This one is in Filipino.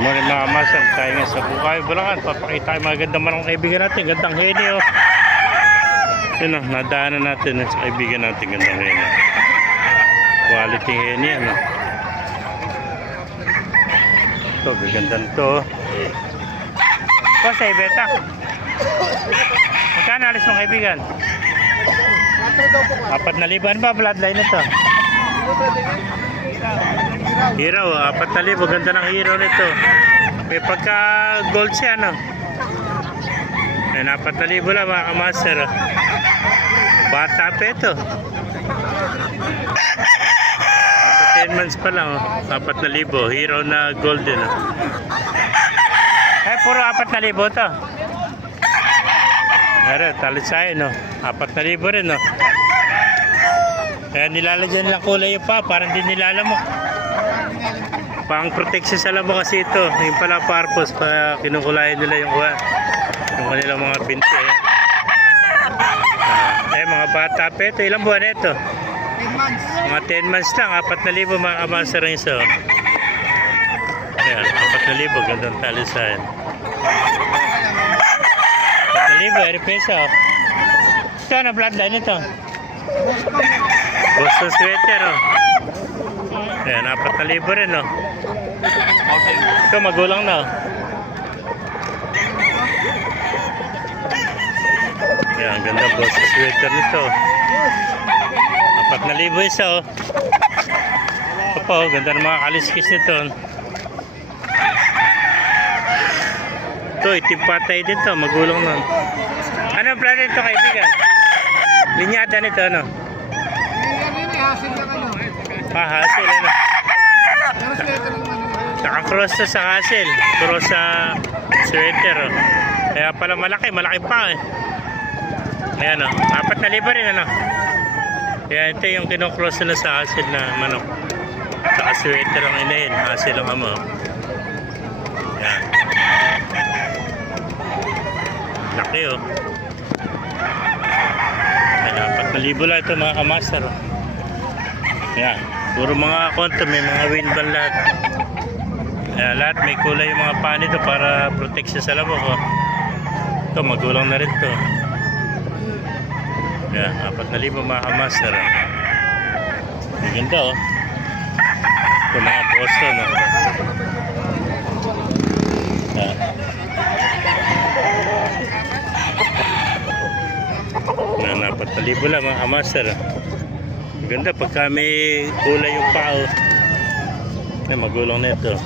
Good morning mga masang, tayo nga sa Bukay, Bulacan. Papakita tayo mga gandang manong kaibigan natin, gandang heni oh. Yun oh, nadaanan natin sa kaibigan natin, gandang heni. Quality heni ano. Ito, gagandang to. Kasi beta. Magkano alis mong kaibigan? 4,000 ba bloodline ito? Hero, 4,000, ganda ng hero nito. May pagka gold siya no. Ayan, 4,000 lang mga kamaster. Bata pa ito. Nasa 10 months pa lang oh. 4,000, hero na golden oh. Puro 4,000 to. Meron, talisay no. 4,000 rin no. Kaya nilalagyan lang kulay yung pa, parang di nilalamok. Pang protection sa lamok kasi ito. Yung pala purpose, pa kinukulayan nila yung kanilang mga binti. Mga bata pa ito. Ilang buwan ito? 10 months. Mga 10 months lang. 4,000 mga kamasar rin isa. Ayan, 4,000. Gandang talisayan. 4,000. Eri peso. Ito ano bloodline ito? Boston sweater oh. Ayan, 4,000 rin oh. Ito magulang na oh. Ayan, ganda Boston sweater nito. 4,000 isa oh. Ito pa oh, ganda ng mga kaliskis nito. Ito, itim patay din to, magulang na. Anong plan nito kaibigan? Linyada nito ano? Hasil lang ano. Hasil ano? Naka-cross to sa hasil. Cross sa sweater oh. Kaya pala malaki pa eh. Ayan oh, 4,000 rin ano. Kaya ito yung kinocross na sa hasil na manok. Saka sweater ang inayin, hasil ang amo. Ayan. Laki oh. Ayan, 4,000 lang ito mga kamaster oh. Ayan, puro mga konto, may mga winban lahat. Ayan, lahat may kulay yung mga pan nito para protection sa lamok oh. Ito, magulang na rin to. Ayan, 4,000 mga kamaster oh. Ang ganda oh. Ito mga Boston oh. Ayan. Ayan, 4,000 lang mga kamaster oh. Ganda pagka may kulay yung pao. Magulang na ito.